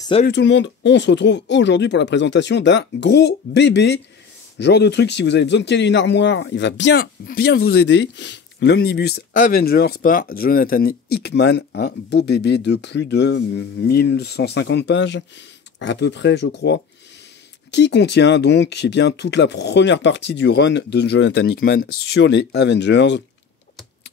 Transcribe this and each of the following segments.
Salut tout le monde, on se retrouve aujourd'hui pour la présentation d'un gros bébé. Genre de truc, si vous avez besoin de caler une armoire, il va bien vous aider. L'Omnibus Avengers par Jonathan Hickman, un beau bébé de plus de 1150 pages, à peu près je crois, qui contient donc toute la première partie du run de Jonathan Hickman sur les Avengers.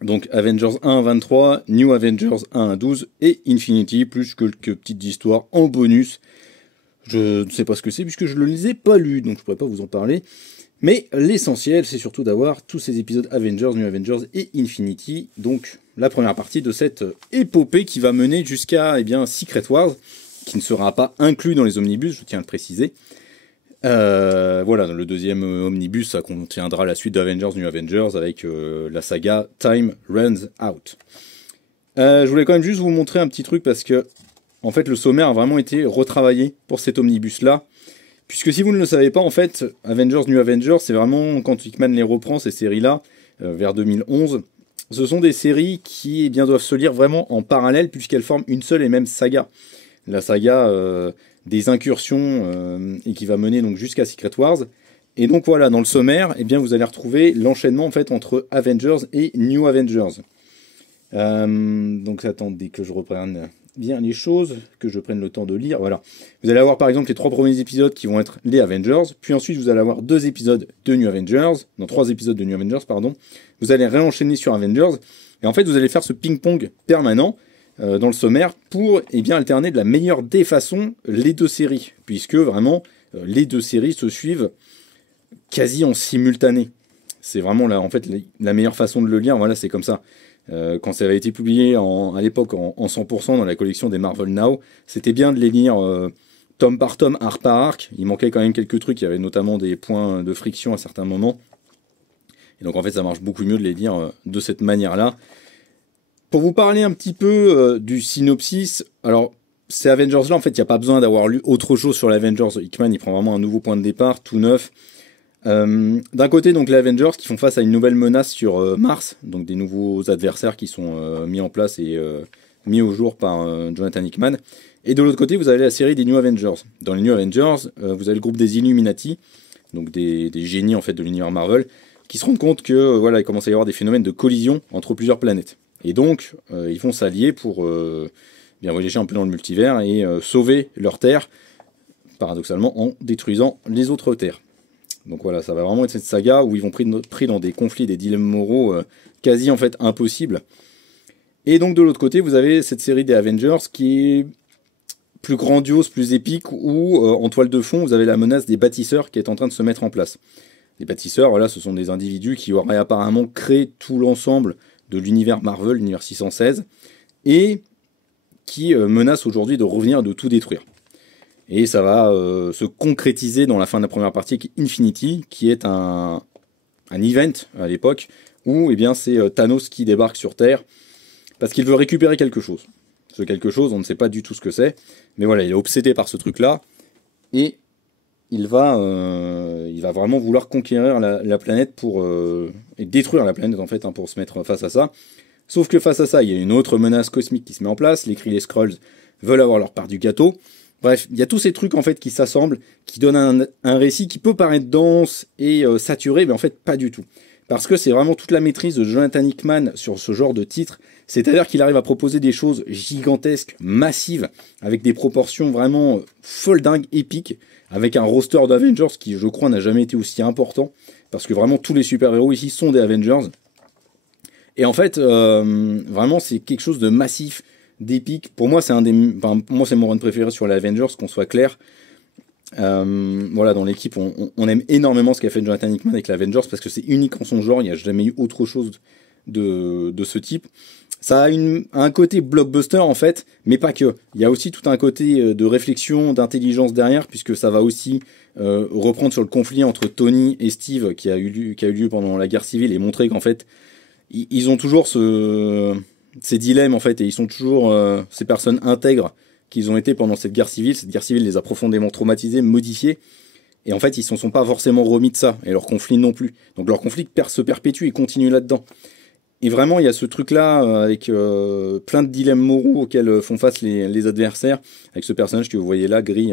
Donc Avengers 1 à 23, New Avengers 1 à 12 et Infinity, plus quelques petites histoires en bonus. Je ne sais pas ce que c'est puisque je ne les ai pas lus, donc je ne pourrais pas vous en parler. Mais l'essentiel, c'est surtout d'avoir tous ces épisodes Avengers, New Avengers et Infinity. Donc la première partie de cette épopée qui va mener jusqu'à Secret Wars, qui ne sera pas inclus dans les omnibus, je tiens à le préciser. Voilà, dans le deuxième omnibus, ça contiendra la suite d'Avengers, New Avengers, avec la saga Time Runs Out. Je voulais quand même juste vous montrer un petit truc, parce que, en fait, le sommaire a vraiment été retravaillé pour cet omnibus-là. Puisque si vous ne le savez pas, en fait, Avengers, New Avengers, c'est vraiment, quand Hickman les reprend, ces séries-là, vers 2011, ce sont des séries qui doivent se lire vraiment en parallèle, puisqu'elles forment une seule et même saga. La saga des incursions et qui va mener donc jusqu'à Secret Wars. Et donc voilà, dans le sommaire, vous allez retrouver l'enchaînement en fait entre Avengers et New Avengers. Donc attendez que je reprenne bien les choses, que je prenne le temps de lire. Voilà. Vous allez avoir par exemple les 3 premiers épisodes qui vont être les Avengers, puis ensuite vous allez avoir 2 épisodes de New Avengers, non 3 épisodes de New Avengers, pardon. Vous allez réenchaîner sur Avengers, et en fait vous allez faire ce ping-pong permanent dans le sommaire pour alterner de la meilleure des façons les deux séries, puisque vraiment les deux séries se suivent quasi en simultané. C'est vraiment la meilleure façon de le lire, voilà, c'est comme ça. Quand ça avait été publié à l'époque en 100% dans la collection des Marvel Now, c'était bien de les lire tome par tome, arc par arc. Il manquait quand même quelques trucs, il y avait notamment des points de friction à certains moments. Et donc en fait ça marche beaucoup mieux de les lire de cette manière-là. Pour vous parler un petit peu du synopsis, alors ces Avengers-là, en fait, il n'y a pas besoin d'avoir lu autre chose sur les Avengers. Hickman, il prend vraiment un nouveau point de départ, tout neuf. D'un côté, donc les Avengers qui font face à une nouvelle menace sur Mars, donc des nouveaux adversaires qui sont mis en place et mis au jour par Jonathan Hickman. Et de l'autre côté, vous avez la série des New Avengers. Dans les New Avengers, vous avez le groupe des Illuminati, donc des génies en fait de l'univers Marvel, qui se rendent compte que voilà, il commence à y avoir des phénomènes de collision entre plusieurs planètes. Et donc, ils vont s'allier pour voyager un peu dans le multivers et sauver leur Terre, paradoxalement, en détruisant les autres Terres. Donc voilà, ça va vraiment être cette saga où ils vont pris dans des conflits, des dilemmes moraux quasi en fait impossibles. Et donc de l'autre côté, vous avez cette série des Avengers qui est plus grandiose, plus épique, où en toile de fond, vous avez la menace des bâtisseurs qui est en train de se mettre en place. Les bâtisseurs, voilà, ce sont des individus qui auraient apparemment créé tout l'ensemble de l'univers Marvel, l'univers 616, et qui menace aujourd'hui de revenir et de tout détruire. Et ça va se concrétiser dans la fin de la première partie, qui est Infinity, qui est un event à l'époque, où c'est Thanos qui débarque sur Terre, parce qu'il veut récupérer quelque chose. Ce quelque chose, on ne sait pas du tout ce que c'est, mais voilà, il est obsédé par ce truc-là, et il va vraiment vouloir conquérir la planète et détruire la planète en fait pour se mettre face à ça. Sauf que face à ça, il y a une autre menace cosmique qui se met en place. Les Kree, les Skrulls veulent avoir leur part du gâteau. Bref, il y a tous ces trucs en fait qui s'assemblent, qui donnent un récit qui peut paraître dense et saturé, mais en fait pas du tout. Parce que c'est vraiment toute la maîtrise de Jonathan Hickman sur ce genre de titre. C'est-à-dire qu'il arrive à proposer des choses gigantesques, massives, avec des proportions vraiment folles dingues, épiques, avec un roster d'Avengers qui, je crois, n'a jamais été aussi important, parce que vraiment tous les super-héros ici sont des Avengers. Et en fait, vraiment, c'est quelque chose de massif, d'épique. Pour moi, c'est c'est mon run préféré sur les Avengers, qu'on soit clair. Voilà, dans l'équipe, on aime énormément ce qu'a fait Jonathan Hickman avec les Avengers, parce que c'est unique en son genre, il n'y a jamais eu autre chose de ce type. Ça a un côté blockbuster en fait, mais pas que. Il y a aussi tout un côté de réflexion, d'intelligence derrière, puisque ça va aussi reprendre sur le conflit entre Tony et Steve qui a eu lieu pendant la guerre civile, et montrer qu'en fait, ils ont toujours ces dilemmes en fait, et ils sont toujours ces personnes intègres qu'ils ont été pendant cette guerre civile. Cette guerre civile les a profondément traumatisés, modifiés, et en fait ils s'en sont pas forcément remis de ça, et leur conflit non plus. Donc leur conflit se perpétue et continue là-dedans. Et vraiment, il y a ce truc-là avec plein de dilemmes moraux auxquels font face les adversaires, avec ce personnage que vous voyez là, gris,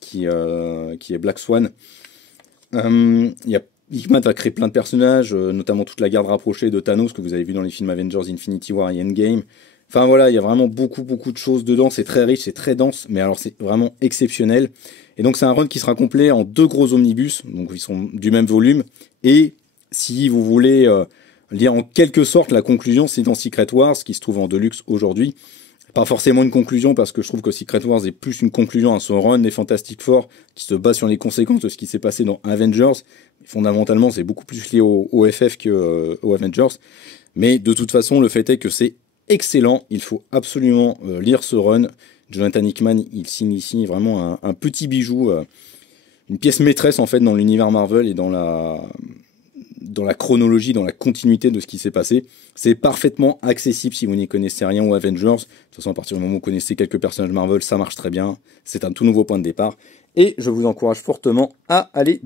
qui est Black Swan. Hickman va créer plein de personnages, notamment toute la garde rapprochée de Thanos que vous avez vu dans les films Avengers, Infinity War et Endgame. Enfin voilà, il y a vraiment beaucoup de choses dedans, c'est très riche, c'est très dense, mais alors c'est vraiment exceptionnel. Et donc c'est un run qui sera complet en 2 gros omnibus, donc ils sont du même volume. Et si vous voulez lire en quelque sorte la conclusion, c'est dans Secret Wars, qui se trouve en deluxe aujourd'hui. Pas forcément une conclusion, parce que je trouve que Secret Wars est plus une conclusion à son run des Fantastic Four, qui se base sur les conséquences de ce qui s'est passé dans Avengers. Fondamentalement, c'est beaucoup plus lié au FF qu'aux Avengers. Mais de toute façon, le fait est que c'est excellent. Il faut absolument lire ce run. Jonathan Hickman, il signe ici vraiment un petit bijou, une pièce maîtresse en fait dans l'univers Marvel et dans la chronologie, dans la continuité de ce qui s'est passé. C'est parfaitement accessible si vous n'y connaissez rien aux Avengers. De toute façon, à partir du moment où vous connaissez quelques personnages Marvel, ça marche très bien. C'est un tout nouveau point de départ. Et je vous encourage fortement à aller